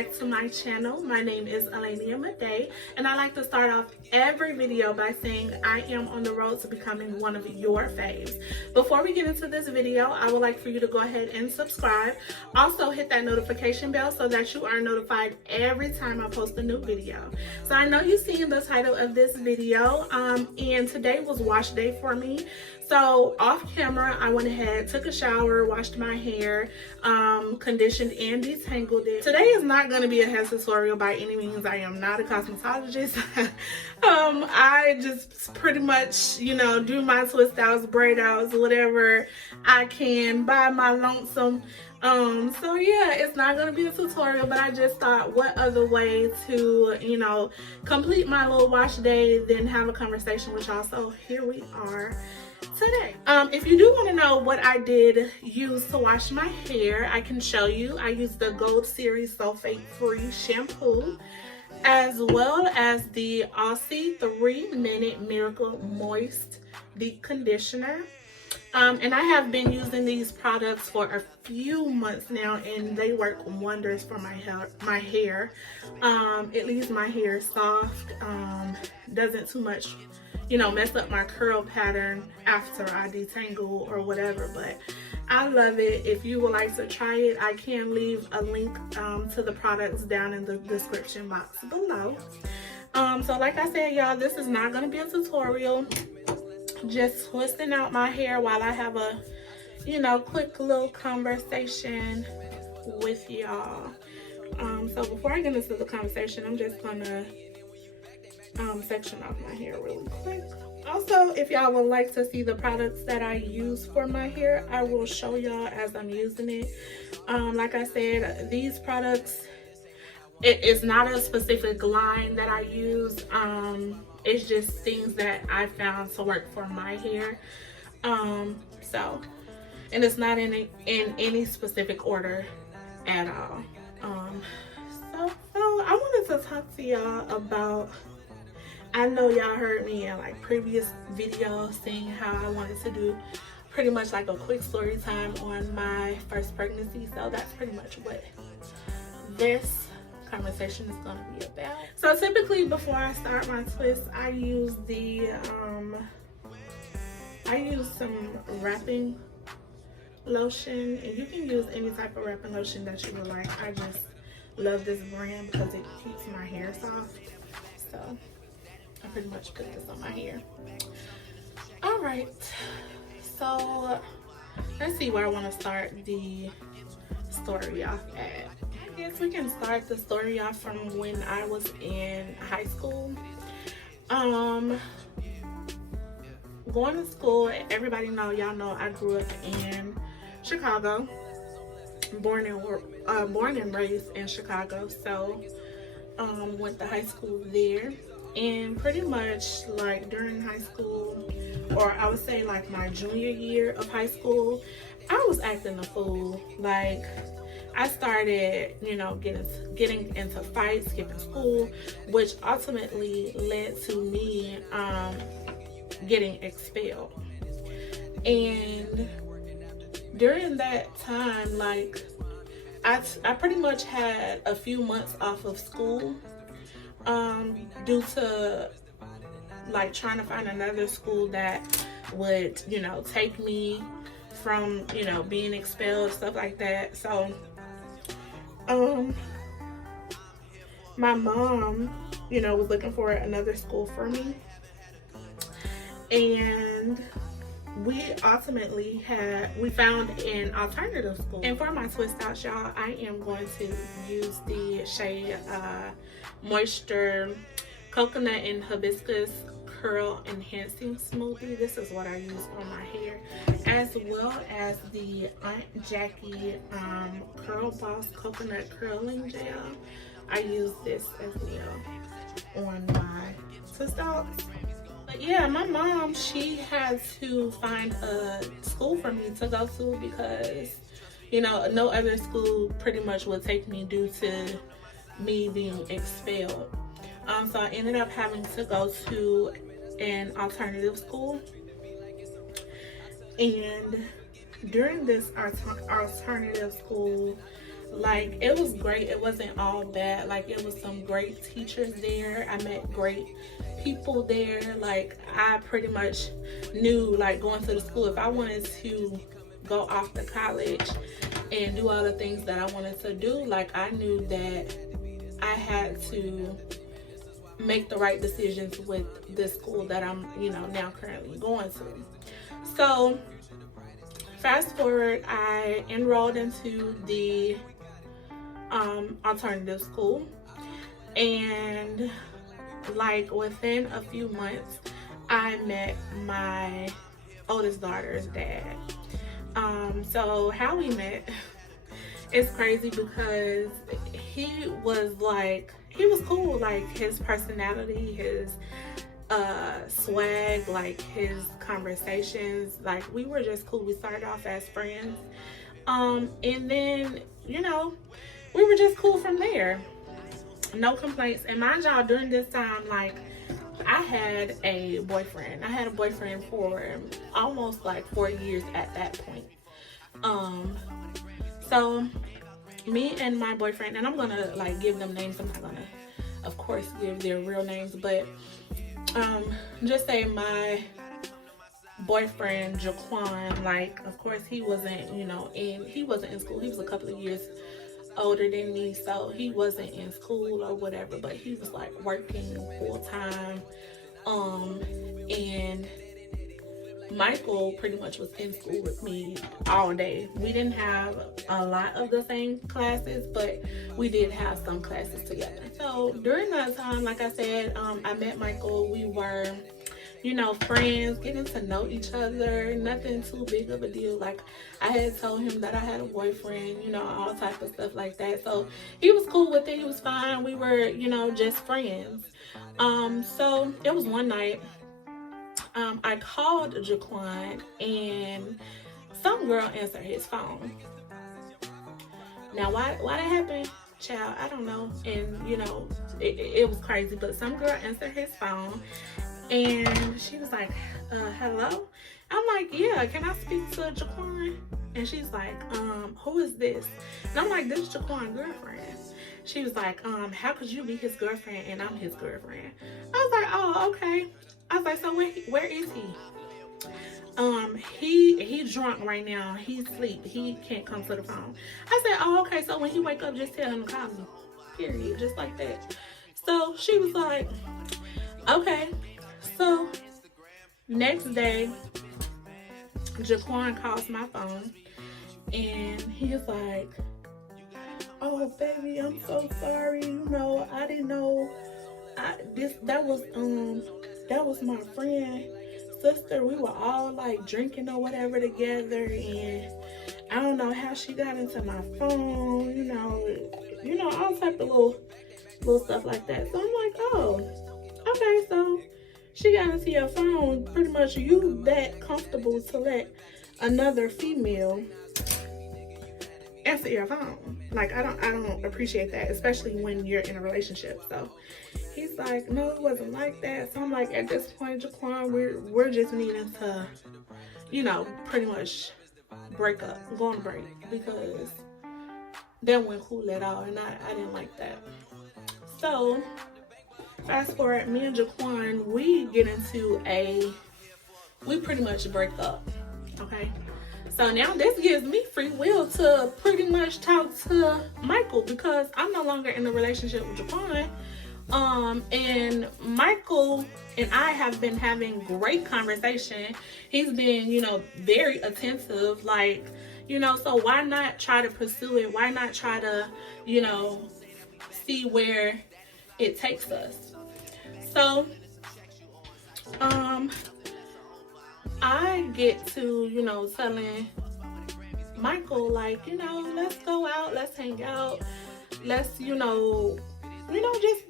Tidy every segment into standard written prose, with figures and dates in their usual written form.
back to my channel. My name is Alania Maday, and I like to start off every video by saying I am on the road to becoming one of your faves. Before we get into this video, I would like for you to go ahead and subscribe. Also hit that notification bell so that you are notified every time I post a new video. So I know you've seen the title of this video, and today was wash day for me. So off camera, I went ahead, took a shower, washed my hair, conditioned and detangled it. Today is not going to be a hair tutorial by any means. I am not a cosmetologist. I just pretty much, you know, do my twist outs, braid outs, whatever I can by my lonesome. So yeah, it's not going to be a tutorial, but I just thought what other way to, you know, complete my little wash day than have a conversation with y'all. So here we are today. If you do want to know what I did use to wash my hair, I can show you. I used the Gold Series sulfate free shampoo, as well as the Aussie 3-minute Miracle Moist Deep Conditioner. And I have been using these products for a few months now, and they work wonders for my hair. It leaves my hair soft, doesn't too much, you know, mess up my curl pattern after I detangle or whatever. But I love it. If you would like to try it, I can leave a link to the products down in the description box below. So like I said, y'all, this is not going to be a tutorial. Just twisting out my hair while I have a, you know, quick little conversation with y'all. So before I get into the conversation, I'm just gonna section off my hair really quick. Also, if y'all would like to see the products that I use for my hair, I will show y'all as I'm using it. Like I said, these products, it is not a specific line that I use. It's just things that I found to work for my hair. So, and it's not in any specific order at all. So I wanted to talk to y'all about, I know y'all heard me in like previous videos saying how I wanted to do pretty much like a quick story time on my first pregnancy. So that's pretty much what this conversation is going to be about. So typically before I start my twist, I use some wrapping lotion, and you can use any type of wrapping lotion that you would like. I just love this brand because it keeps my hair soft. So I pretty much put this on my hair. All right, so let's see where I want to start the story off at. I guess we can start the story off from when I was in high school. Going to school, everybody know, y'all know I grew up in Chicago. Born and raised in Chicago. So went to high school there, and pretty much like during high school, or I would say like my junior year of high school, I was acting a fool. Like, I started, you know, getting into fights, skipping school, which ultimately led to me getting expelled. And during that time, like, I pretty much had a few months off of school due to like trying to find another school that would, you know, take me from, you know, being expelled, stuff like that. So my mom, you know, was looking for another school for me, and we ultimately found an alternative school. And for my twist out, y'all, I am going to use the shade Moisture Coconut and Hibiscus Curl Enhancing Smoothie. This is what I use on my hair, as well as the Aunt Jackie Curl Boss Coconut Curling Gel. I use this as well on my twist outs. But yeah, my mom, she had to find a school for me to go to because, you know, no other school pretty much would take me due to me being expelled. So I ended up having to go to an alternative school, and during this alternative school, Like, it was great. It wasn't all bad. Like, it was some great teachers there. I met great people there. Like, I pretty much knew, like, going to the school, if I wanted to go off to college and do all the things that I wanted to do, like, I knew that I had to make the right decisions with this school that I'm, now currently going to. So fast forward, I enrolled into the alternative school, and like within a few months I met my oldest daughter's dad. So how we met is crazy because he was cool. Like, his personality, his swag, like his conversations, like we were just cool. We started off as friends, and then we were just cool from there. No complaints. And mind y'all, during this time, like, I had a boyfriend. I had a boyfriend for almost like 4 years at that point. So me and my boyfriend, and I'm gonna like give them names. I'm not gonna, of course, give their real names, but just say my boyfriend Jaquan, like, of course, he wasn't he wasn't in school. He was a couple of years older than me, so he wasn't in school or whatever, but he was like working full time. And Michael pretty much was in school with me all day. We didn't have a lot of the same classes, but we did have some classes together. So during that time, like I said, I met Michael. We were, friends, getting to know each other. Nothing too big of a deal. Like, I had told him that I had a boyfriend, all type of stuff like that. So he was cool with it. He was fine. We were, just friends. So it was one night. I called Jaquan, and some girl answered his phone. Now, why that happened, child, I don't know. And, it was crazy, but some girl answered his phone, and she was like, hello? I'm like, yeah, can I speak to Jaquan? And she's like, who is this? And I'm like, this is Jaquan's girlfriend. She was like, how could you be his girlfriend and I'm his girlfriend? I was like, oh, okay. I was like, so where is he? He's drunk right now. He's asleep. He can't come to the phone. I said, oh, okay. So when he wake up, just tell him to call me. Period. Just like that. So she was like, okay. So next day, Jaquan calls my phone, and he's like, oh, baby, I'm so sorry. I didn't know. That was my friend, sister. We were all like drinking or whatever together, and I don't know how she got into my phone, all type of little stuff like that. So I'm like, oh, okay, so she got into your phone. Pretty much you that comfortable to let another female answer your phone. Like, I don't appreciate that, especially when you're in a relationship. So he's like, no, it wasn't like that. So I'm like, at this point, Jaquan, we're just needing to, pretty much break up, go on a break, because that went cool at all, and I didn't like that. So fast forward, me and Jaquan, we pretty much break up, okay? So now this gives me free will to pretty much talk to Michael, because I'm no longer in a relationship with Jaquan. And Michael and I have been having great conversation. He's been, very attentive, like, so why not try to pursue it? Why not try to, see where it takes us? So, I get to, telling Michael, like, let's go out, let's hang out, let's, just,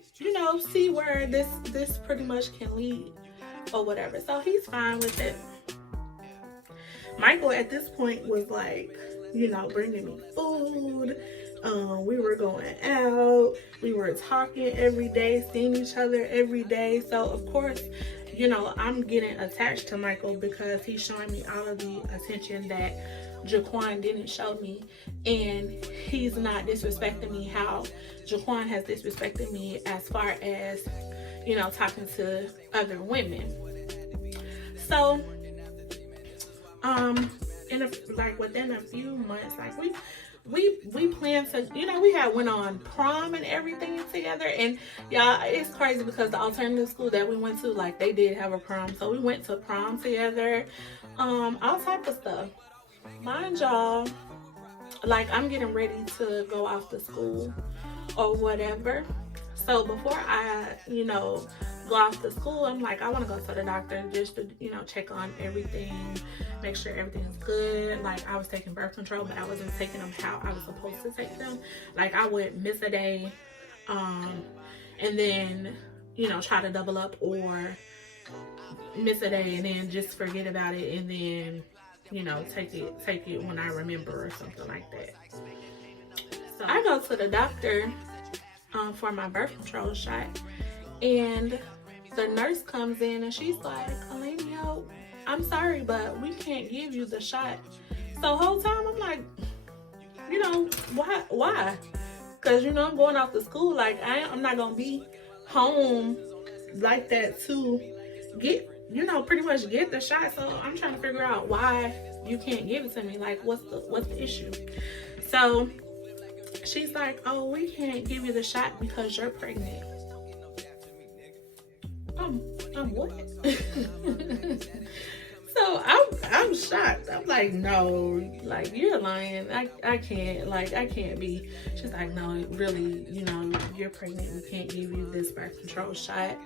see where this pretty much can lead or whatever. So he's fine with it. Michael at this point was like, bringing me food. We were going out. We were talking every day, seeing each other every day. So of course, I'm getting attached to Michael because he's showing me all of the attention that Jaquan didn't show me, and he's not disrespecting me how Jaquan has disrespected me as far as, you know, talking to other women. So, within a few months, like we planned to, you know, we had went on prom and everything together. And y'all, it's crazy because the alternative school that we went to, like, they did have a prom, so we went to prom together, all type of stuff. Mind y'all, like, I'm getting ready to go off to school or whatever. So before I, you know, go off to school, I'm like, I want to go to the doctor just to, you know, check on everything, make sure everything's good. Like, I was taking birth control, but I wasn't taking them how I was supposed to take them. Like, I would miss a day, and then, you know, try to double up, or miss a day and then just forget about it, and then, you know, take it when I remember or something like that. So I go to the doctor for my birth control shot, and the nurse comes in and she's like, Alania, I'm sorry, but we can't give you the shot. So the whole time I'm like, you know, why? Because, you know, I'm going off to school. Like, I'm not going to be home like that to get, you know, pretty much get the shot. So I'm trying to figure out why you can't give it to me. Like, what's the issue? So she's like, oh, we can't give you the shot because you're pregnant. I'm what? So I'm shocked. I'm like, no, like, you're lying. I can't be. She's like, no, really, you know, you're pregnant. We can't give you this birth control shot.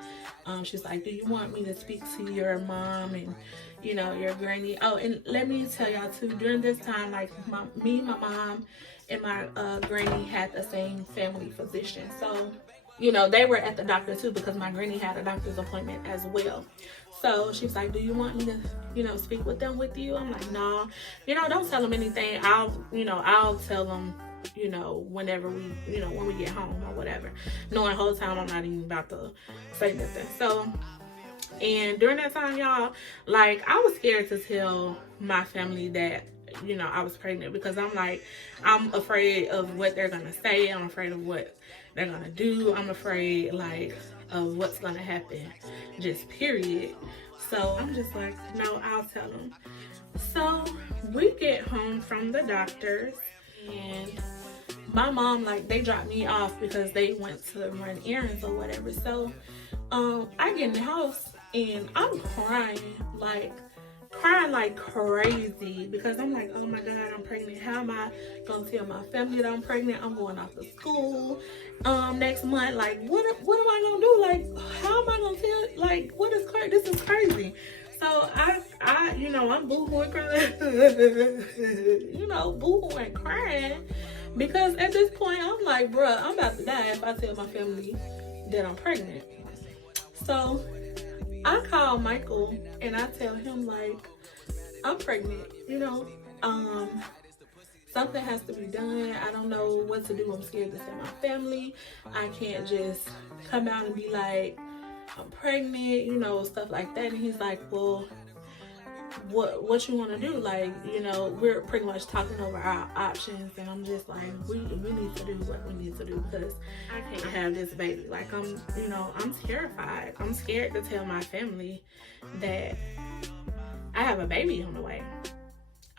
She's like, do you want me to speak to your mom and, you know, your granny? Oh, and let me tell y'all too, during this time, like, my mom and my granny had the same family physician. So, you know, they were at the doctor too, because my granny had a doctor's appointment as well. So she's like, do you want me to, you know, speak with them with you? I'm like, no, you know, don't tell them anything. I'll tell them, you know, whenever we, you know, when we get home or whatever. Knowing the whole time I'm not even about to say nothing. So, and during that time, y'all, like, I was scared to tell my family that, you know, I was pregnant, because I'm like, I'm afraid of what they're gonna say. I'm afraid of what they're gonna do. I'm afraid, like, of what's gonna happen, just period. So I'm just like, no, I'll tell them. So we get home from the doctors, and my mom, like, they dropped me off because they went to run errands or whatever. So I get in the house and I'm crying like crazy, because I'm like, oh my God, I'm pregnant. How am I gonna tell my family that I'm pregnant? I'm going off to school next month. Like, what am I gonna do? Like, how am I gonna tell? Like, what is crazy? This is crazy. So I you know, I'm boo-hooing, you know, boo-hooing, crying, because at this point I'm like, bruh, I'm about to die if I tell my family that I'm pregnant. So I call Michael and I tell him, like, I'm pregnant, you know, something has to be done. I don't know what to do. I'm scared to tell my family. I can't just come out and be like, I'm pregnant, you know, stuff like that. And he's like, well, what you want to do? Like, you know, we're pretty much talking over our options, and I'm just like, we need to do what we need to do, because I can't have this baby. Like, I'm terrified. I'm scared to tell my family that I have a baby on the way.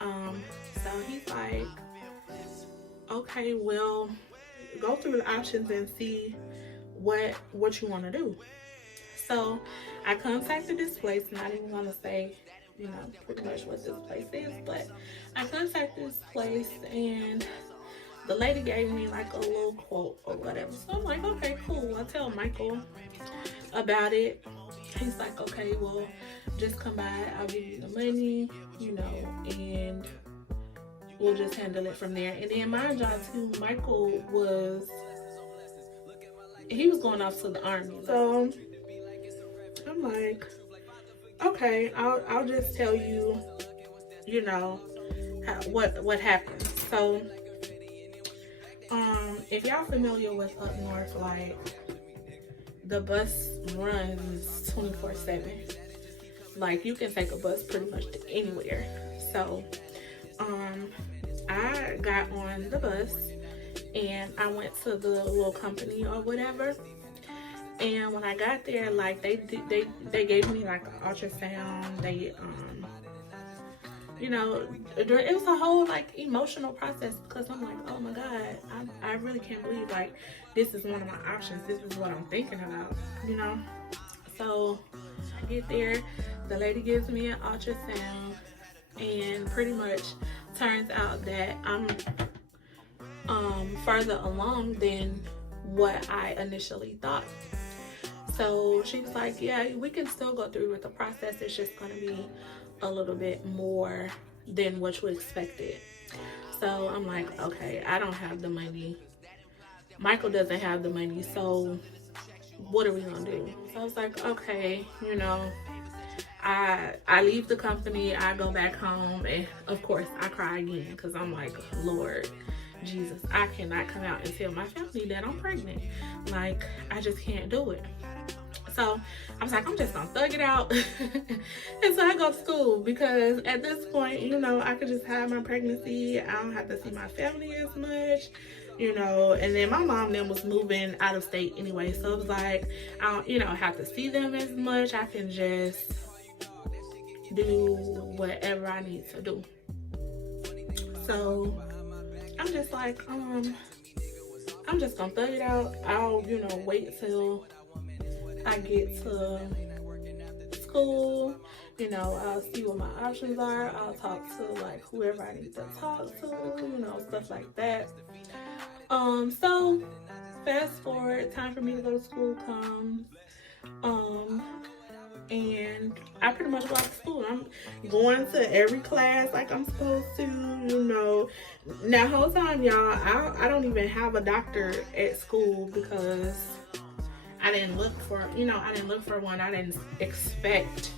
So he's like, okay, well, go through the options and see what you want to do. So I contacted this place, not even gonna say, you know, pretty much what this place is, but I contacted this place, and the lady gave me like a little quote or whatever. So I'm like, okay, cool. I tell Michael about it. He's like, okay, well, just come by. I'll give you the money, you know, and we'll just handle it from there. And then mind y'all too, Michael was going off to the army. So I'm like, okay, I'll just tell you, you know, what happened. So, if y'all familiar with up north, like, the bus runs 24/7. Like, you can take a bus pretty much to anywhere. So, I got on the bus and I went to the little company or whatever. And when I got there, like they gave me like an ultrasound. They you know, it was a whole like emotional process because I'm like, oh my God, I really can't believe like this is one of my options. This is what I'm thinking about, you know. So I get there, the lady gives me an ultrasound, and pretty much turns out that I'm further along than what I initially thought. So she was like, yeah, we can still go through with the process. It's just going to be a little bit more than what you expected. So I'm like, okay, I don't have the money. Michael doesn't have the money. So what are we going to do? So I was like, okay, you know, I leave the company, I go back home, and of course I cry again because I'm like, Lord Jesus, I cannot come out and tell my family that I'm pregnant. Like, I just can't do it. So I was like, I'm just gonna thug it out. And so I go to school because at this point, you know, I could just hide my pregnancy. I don't have to see my family as much, you know. And then my mom then was moving out of state anyway, so it was like, I don't, you know, have to see them as much. I can just do whatever I need to do. So I'm just like, I'm just gonna thug it out. I'll, you know, wait till I get to school. You know, I'll see what my options are. I'll talk to like whoever I need to talk to, you know, stuff like that. So fast forward, time for me to go to school comes. And I pretty much go out to school. I'm going to every class like I'm supposed to, you know. Now, whole time, y'all, I don't even have a doctor at school because I didn't look for, you know, I didn't look for one. I didn't expect,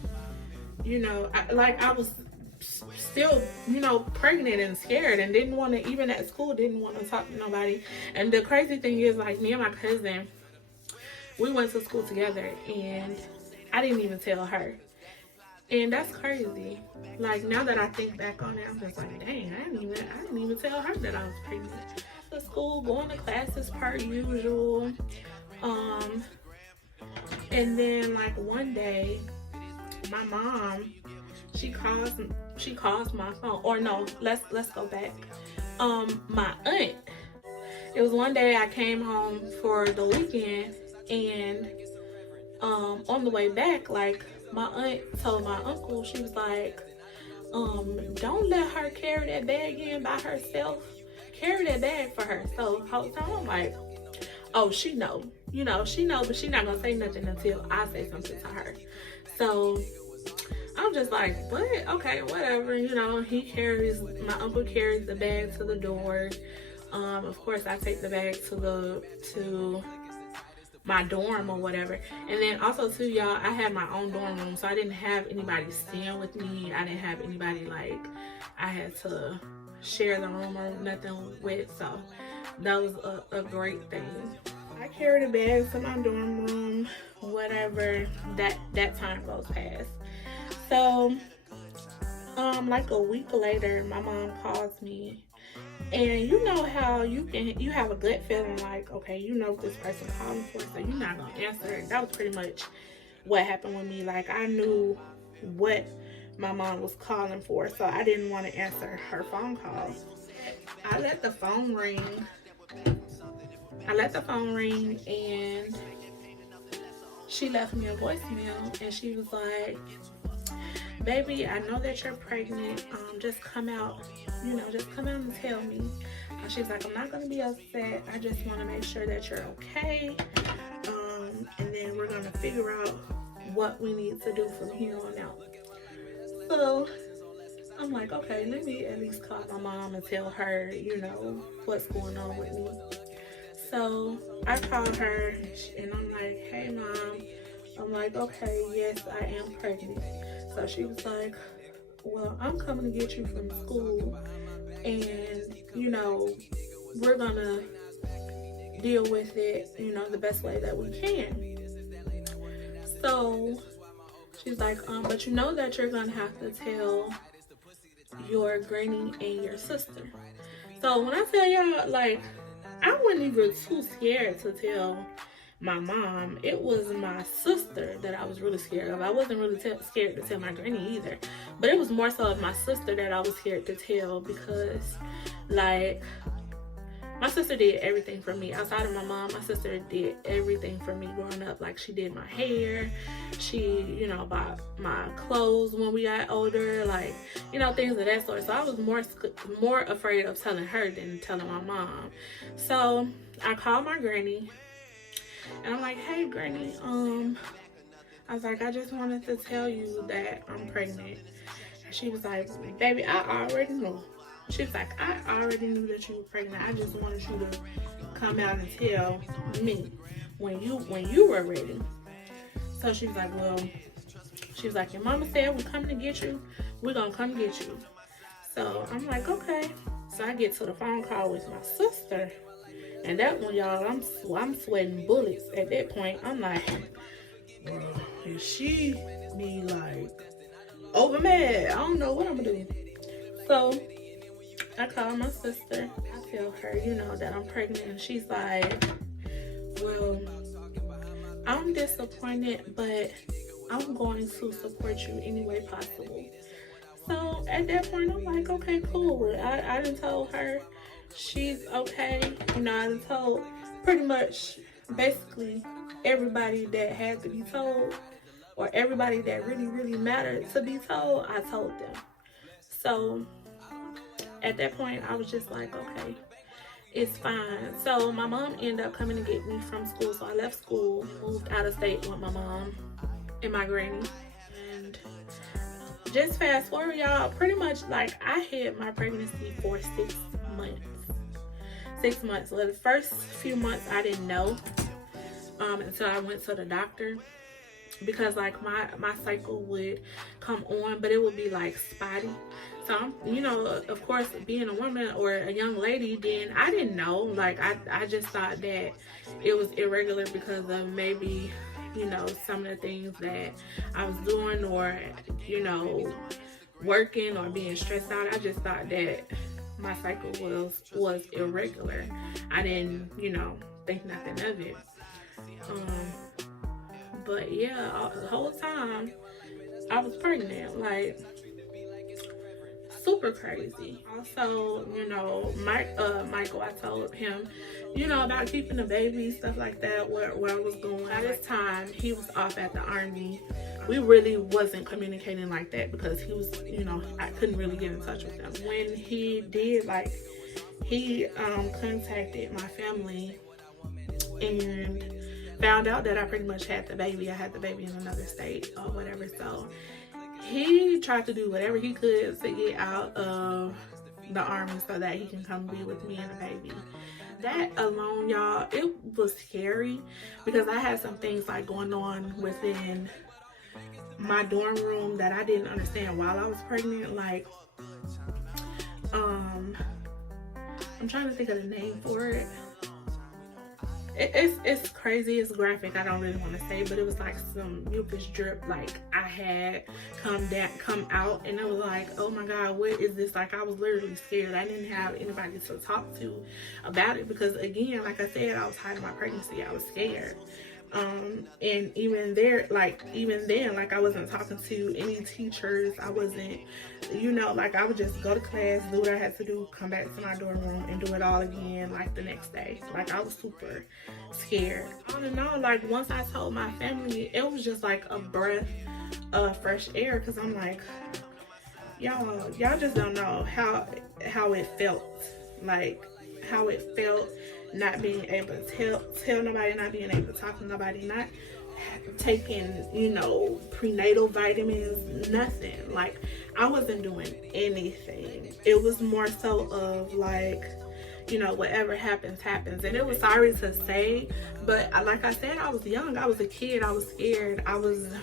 you know, I was still, you know, pregnant and scared and didn't want to, even at school, didn't want to talk to nobody. And the crazy thing is, like, me and my cousin, we went to school together and I didn't even tell her. And that's crazy. Like, now that I think back on it, I'm just like, dang, I didn't even tell her that I was pregnant. To school, going to classes per usual. And then like one day, my mom, she calls my phone. Or no, let's go back. My aunt. It was one day I came home for the weekend, and on the way back, like, my aunt told my uncle, she was like, don't let her carry that bag in by herself. Carry that bag for her. So the whole time I'm like, oh, she know. You know, she know, but she not gonna say nothing until I say something to her. So I'm just like, what? Okay, whatever. You know, my uncle carries the bag to the door. Of course I take the bag to my dorm or whatever. And then also too, y'all, I had my own dorm room, so I didn't have anybody staying with me. I didn't have anybody like I had to share the room or nothing with, so that was a great thing. I carried a bag to my dorm room, whatever, that time goes past. So like a week later, my mom calls me. And you know how you have a gut feeling like, okay, you know what this person calling for, so you're not gonna answer. That was pretty much what happened with me. Like, I knew what my mom was calling for, so I didn't want to answer her phone call. I let the phone ring, and she left me a voicemail, and she was like, baby, I know that you're pregnant. Just come out, you know, just come out and tell me. And she's like, I'm not going to be upset. I just want to make sure that you're okay. And then we're going to figure out what we need to do from here on out. So I'm like, okay, let me at least call my mom and tell her, you know, what's going on with me. So I called her and I'm like, hey, Mom. I'm like, okay, yes, I am pregnant. So she was like, well, I'm coming to get you from school, and, you know, we're gonna deal with it, you know, the best way that we can. So she's like, but you know that you're gonna have to tell your granny and your sister. So when I tell y'all, like, I wasn't even too scared to tell my mom. It was my sister that I was really scared of. I wasn't really scared to tell my granny either, but it was more so of my sister that I was scared to tell, because like, my sister did everything for me. Outside of my mom, my sister did everything for me growing up. Like, she did my hair, she, you know, bought my clothes when we got older, like, you know, things of that sort. So I was more afraid of telling her than telling my mom. So I called my granny and I'm like, hey granny, I was like, I just wanted to tell you that I'm pregnant. And she was like, baby, I already know. She was like, I already knew that you were pregnant. I just wanted you to come out and tell me when you were ready. So she was like, well, she was like, your mama said we're coming to get you. We're gonna come get you. So I'm like, okay. So I get to the phone call with my sister, and that one, y'all, I'm sweating bullets at that point. I'm like, bro, and she be like over mad. I don't know what I'm gonna do. So I call my sister. I tell her, you know, that I'm pregnant, and she's like, well, I'm disappointed, but I'm going to support you any way possible. So at that point, I'm like, okay, cool. I done told her she's okay. You know, I done told pretty much basically everybody that had to be told, or everybody that really, really mattered to be told, I told them. So at that point, I was just like, okay, it's fine. So my mom ended up coming to get me from school. So I left school, moved out of state with my mom and my granny. And just fast forward, y'all, pretty much like I had my pregnancy for 6 months. 6 months. Well, the first few months I didn't know until I went to the doctor, because like my cycle would come on, but it would be like spotty. So I'm, you know, of course, being a woman or a young lady, then I didn't know. Like I just thought that it was irregular because of maybe, you know, some of the things that I was doing, or, you know, working or being stressed out. I just thought that my cycle was irregular. I didn't, you know, think nothing of it. But yeah, the whole time I was pregnant, like super crazy. Also, you know, Michael, I told him, you know, about keeping the baby, stuff like that, where I was going. At this time, he was off at the Army. We really wasn't communicating like that because he was, you know, I couldn't really get in touch with him. When he did, like, he contacted my family and found out that I pretty much had the baby. I had the baby in another state or whatever. So he tried to do whatever he could to get out of the Army so that he can come be with me and the baby. That alone, y'all, it was scary because I had some things like going on within my dorm room that I didn't understand while I was pregnant. Like, I'm trying to think of the name for it. It's crazy, it's graphic, I don't really want to say, but it was like some mucus drip like I had come out, and it was like, oh my god, what is this? Like, I was literally scared. I didn't have anybody to talk to about it because, again, like I said, I was hiding my pregnancy. I was scared. And even then, like, I wasn't talking to any teachers. I wasn't, you know, like, I would just go to class, do what I had to do, come back to my dorm room and do it all again, like, the next day. Like, I was super scared. All in all, like, once I told my family, it was just like a breath of fresh air, because I'm like, y'all just don't know how it felt, like, how it felt not being able to tell nobody, not being able to talk to nobody, not taking, you know, prenatal vitamins, nothing. Like, I wasn't doing anything. It was more so of like, you know, whatever happens, happens. And it was sorry to say, but like I said, I was young. I was a kid. I was scared. I wouldn't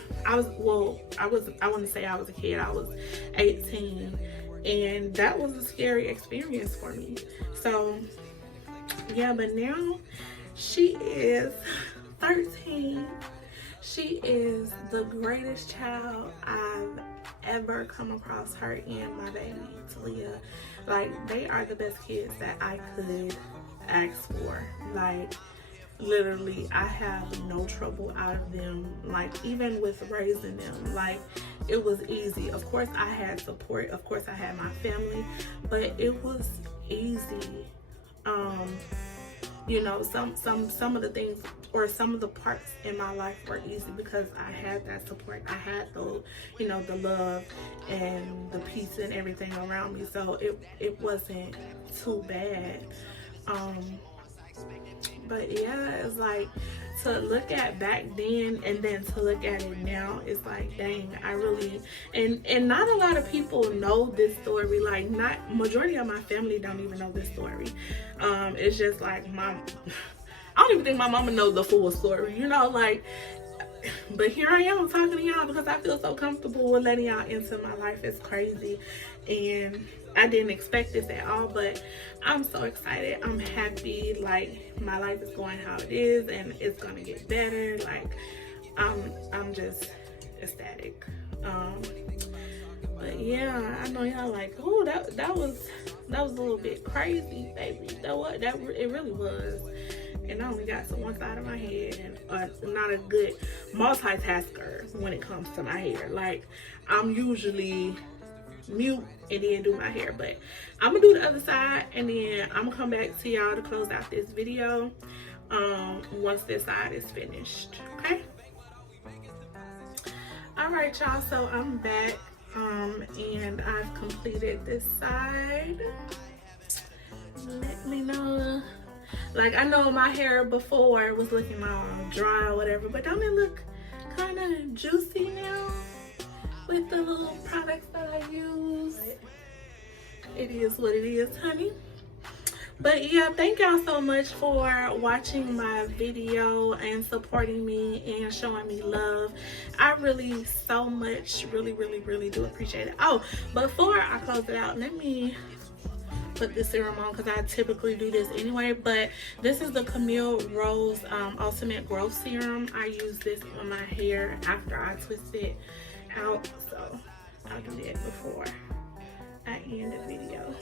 say I was a kid. I was 18. And that was a scary experience for me. So yeah, but now she is 13. She is the greatest child I've ever come across, her and my baby Talia. Like, they are the best kids that I could ask for. Like, literally, I have no trouble out of them. Like, even with raising them, like, it was easy. Of course I had support, of course I had my family, but it was easy. You know, some of the things, or some of the parts in my life were easy because I had that support. I had the, you know, the love and the peace and everything around me. So it wasn't too bad. But yeah, it's like, to look at back then and then to look at it now, it's like, dang, I really, and not a lot of people know this story. Like, not majority of my family don't even know this story. It's just like I don't even think my mama knows the full story, you know, like. But here I am talking to y'all because I feel so comfortable with letting y'all into my life. It's crazy, and I didn't expect this at all, but I'm so excited. I'm happy. Like, my life is going how it is, and it's gonna get better. Like, I'm just ecstatic. But yeah, I know y'all like, oh, that was a little bit crazy, baby. It really was. And I only got to one side of my head, and not a good multitasker when it comes to my hair. Like, I'm usually mute and then do my hair, but I'm gonna do the other side, and then I'm gonna come back to y'all to close out this video once this side is finished. Okay, all right, y'all, so I'm back, and I've completed this side. Let me know. Like, I know my hair before was looking all dry or whatever, but don't it look kind of juicy now with the little products that I use? It is what it is, honey. But yeah, thank y'all so much for watching my video and supporting me and showing me love. I really so much really do appreciate it. Oh, before I close it out, let me put this serum on because I typically do this anyway, but this is the Camille Rose Ultimate Growth Serum. I use this on my hair after I twist it out, so I'll do that before I end the video.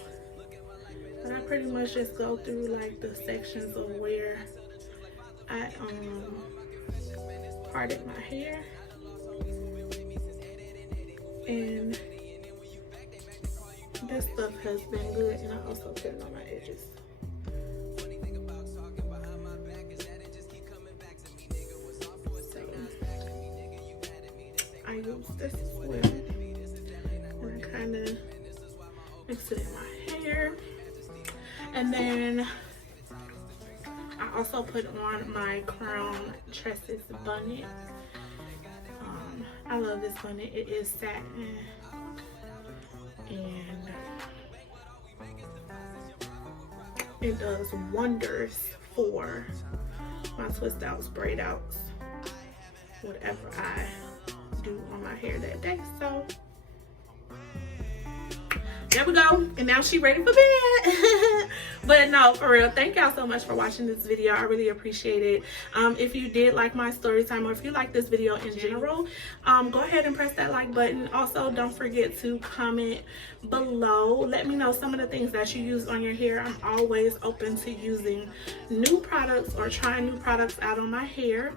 But I pretty much just go through like the sections of where I parted my hair, and this stuff has been good, and I also put it on my edges. So I use this as well, and I kind of mix it in my hair, and then I also put on my Crown Tresses bonnet. I love this bonnet. It is satin, and it does wonders for my twist outs, braid outs, whatever I do on my hair that day. So there we go, and now she ready for bed. But no, for real, thank y'all so much for watching this video. I really appreciate it. If you did like my story time, or if you like this video in general, go ahead and press that like button. Also, don't forget to comment below. Let me know some of the things that you use on your hair. I'm always open to using new products or trying new products out on my hair.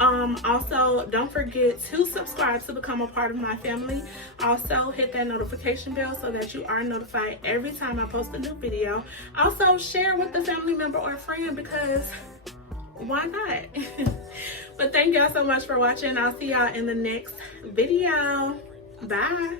Also, don't forget to subscribe to become a part of my family. Also, hit that notification bell so that you are notified every time I post a new video. Also, share with a family member or friend, because why not? But thank y'all so much for watching. I'll see y'all in the next video. Bye.